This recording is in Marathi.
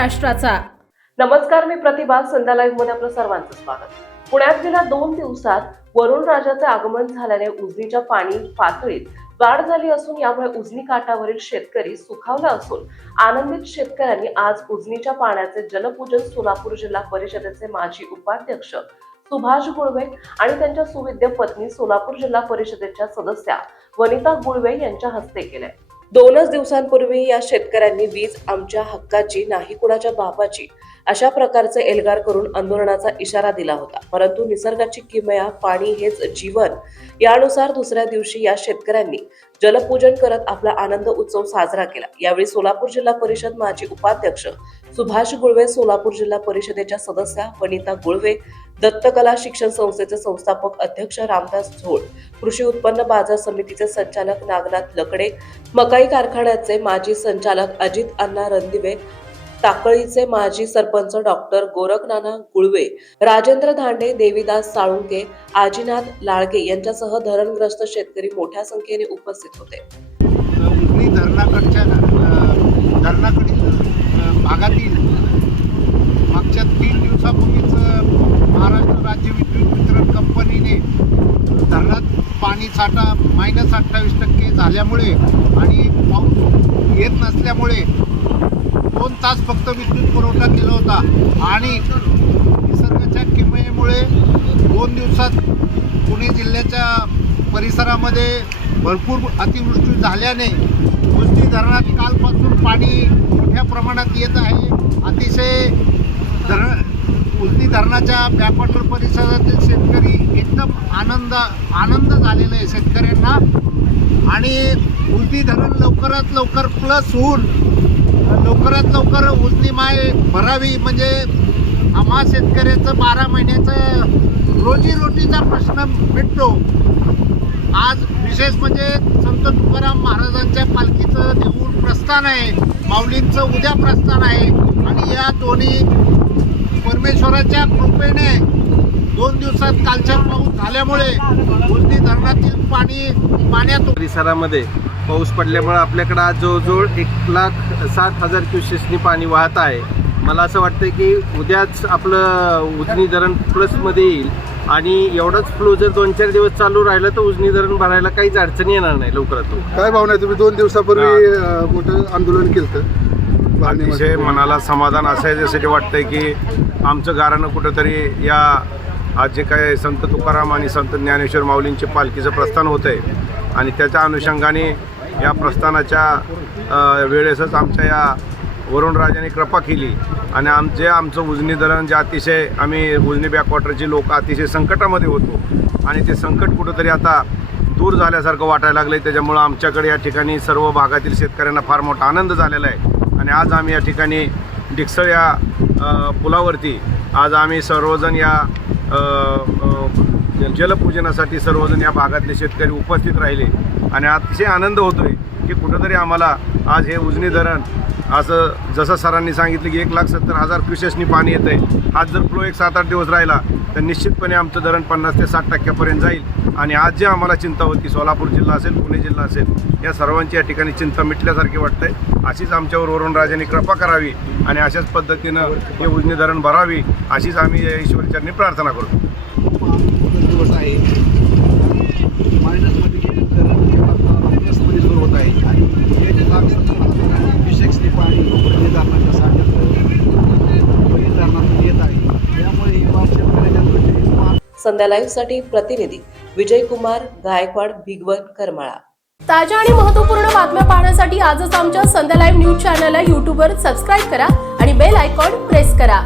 महाराष्ट्राचा। नमस्कार, मी प्रतिभा। संध्या लाईव्ह मध्ये आपलं सर्वांचं स्वागत। पुण्यात गेल्या 2 दिवसात वरुण राजाचे आगमन झाल्याने उजनीच्या पाणी पातळीत वाढ झाली असून यामुळे उजनी काठावरील शेतकरी सुखावला असून आनंदित शेतकऱ्यांनी आज उजनीच्या पाण्याचे जलपूजन सोलापूर जिल्हा परिषदेचे माजी उपाध्यक्ष सुभाष गुळवे आणि त्यांच्या सुविद्य पत्नी सोलापूर जिल्हा परिषदेच्या सदस्या वनिता गुळवे यांच्या हस्ते केले। 2 दिवसांपूर्वी या शेतकऱ्यांनी वीज आमच्या हक्काची नाही कुणाच्या बापाची अशा प्रकारचे एल्गार करून आंदोलनाचा इशारा दिला होता, परंतु निसर्गाची किमया पाणी हेच जीवन यानुसार दुसऱ्या दिवशी या शेतकऱ्यांनी जलपूजन करत आपला आनंद उत्सव साजरा केला। यावेळी सोलापूर जिल्हा परिषद माजी उपाध्यक्ष सुभाष गुळवे, सोलापूर जिल्हा परिषदेच्या सदस्या वनिता गुळवे, दत्तकला शिक्षण संस्थेचे संस्थापक अध्यक्ष रामदास झोळ, कृषी उत्पन्न बाजार समितीचे संचालक नागनाथ लकडे, मकाई कारखान्याचे माजी संचालक अजित अण्णा रणदिवे, टाकळीचे माजी सरपंच डॉक्टर गोरखनाना गुळवे, राजेंद्र धांडे, देवीदास साळुंके, आजीनाथ लाळगे यांच्यासह धरणग्रस्त शेतकरी मोठ्या संख्येने उपस्थित होते। उजनी धरणाकडील भागातील मागच्या 3 दिवसापूर्वीच महाराष्ट्र राज्य विद्युत वितरण कंपनीने धरणात पाणी साठा -28% झाल्यामुळे आणि पाऊस येत नसल्यामुळे 2 तास फक्त विद्युत पुरवठा केला होता आणि निसर्गाच्या किमयेमुळे 2 दिवसात पुणे जिल्ह्याच्या परिसरामध्ये भरपूर अतिवृष्टी झाल्याने उजनी धरणात कालपासून पाणी मोठ्या प्रमाणात येत आहे। अतिशय उजनी धरणाच्या बॅकवॉटर परिसरातील शेतकरी एकदम आनंद झालेला आहे शेतकऱ्यांना आणि उजनी धरण लवकरात लवकर प्लस होऊन लवकरात लवकर उजनी माय भरावी, म्हणजे आम्हा शेतकऱ्याचं 12 महिन्याचं रोजीरोटीचा प्रश्न मिटतो। आज विशेष म्हणजे संत तुकाराम महाराजांच्या पालखीचं देऊळ प्रस्थान आहे, माऊलींचं उद्या प्रस्थान आहे आणि या दोन्ही परमेश्वराच्या कृपेने 2 दिवसात कालच्या पाऊस झाल्यामुळे उजनी धरणातील पाण्यात परिसरामध्ये पाऊस पडल्यामुळे आपल्याकडे आज जवळजवळ 1,60,000 क्युसेसनी पाणी वाहत आहे। मला असं वाटतं की उद्याच आपलं उजनी धरण प्लसमध्ये येईल आणि एवढाच फ्लो जर 2-4 दिवस चालू राहिलं तर उजनी धरण भरायला काहीच अडचणी येणार नाही लवकरात। काय भावना आहे? तुम्ही 2 दिवसापूर्वी मोठं आंदोलन केलं, अतिशय मनाला समाधान असायच्यासाठी वाटतंय की आमचं गारानं कुठंतरी या आज जे काय संत तुकाराम आणि संत ज्ञानेश्वर माऊलींचे पालखीचं प्रस्थान होत आहे आणि त्याच्या अनुषंगाने या प्रस्थानाच्या वेळेसच आमच्या या वरुण राजाने कृपा केली आणि आमचं उजनी धरण जे अतिशय आम्ही उजनी बॅकवॉटरची लोक अतिशय संकटामध्ये होतो आणि ते संकट कुठंतरी आता दूर झाल्यासारखं वाटायला लागलं आहे। त्याच्यामुळं आमच्याकडे या ठिकाणी सर्व भागातील शेतकऱ्यांना फार मोठा आनंद झालेला आहे आणि आज आम्ही या ठिकाणी डिकसळ या पुलावरती आज आम्ही सर्वजण या जलपूजनासाठी सर्वजण या भागातले शेतकरी उपस्थित राहिले आणि अतिशय आनंद होतोय की कुठंतरी आम्हाला आज हे उजनी धरण असं जसं सरांनी सांगितलं की 1,70,000 क्युसेसनी पाणी येतं आहे। आज जर फ्लो 7-8 दिवस राहिला तर निश्चितपणे आमचं धरण 50 ते 60% जाईल आणि आज जे आम्हाला चिंता होती सोलापूर जिल्हा असेल, पुणे जिल्हा असेल, या सर्वांची या ठिकाणी चिंता मिटल्यासारखी वाटतंय। अशीच आमच्यावर वरुण राजांनी कृपा करावी आणि अशाच पद्धतीनं हे उजनी धरण भरावी अशीच आम्ही ईश्वरचरणी प्रार्थना करतो। दिवस आहे मायनसमध्ये मायनसमध्ये सुरू होत आहे आणि पाणी येत आहे, त्यामुळे संध्या लाईव्ह साठी प्रतिनिधी विजय कुमार गायकवाड, भिगवण, करमाळा। ताज्या आणि महत्त्वपूर्ण बातम्या पाहण्यासाठी आजच आमच्या संध्या लाईव्ह न्यूज चॅनलला YouTubeवर सबस्क्राईब करा आणि बेल आयकॉन प्रेस करा।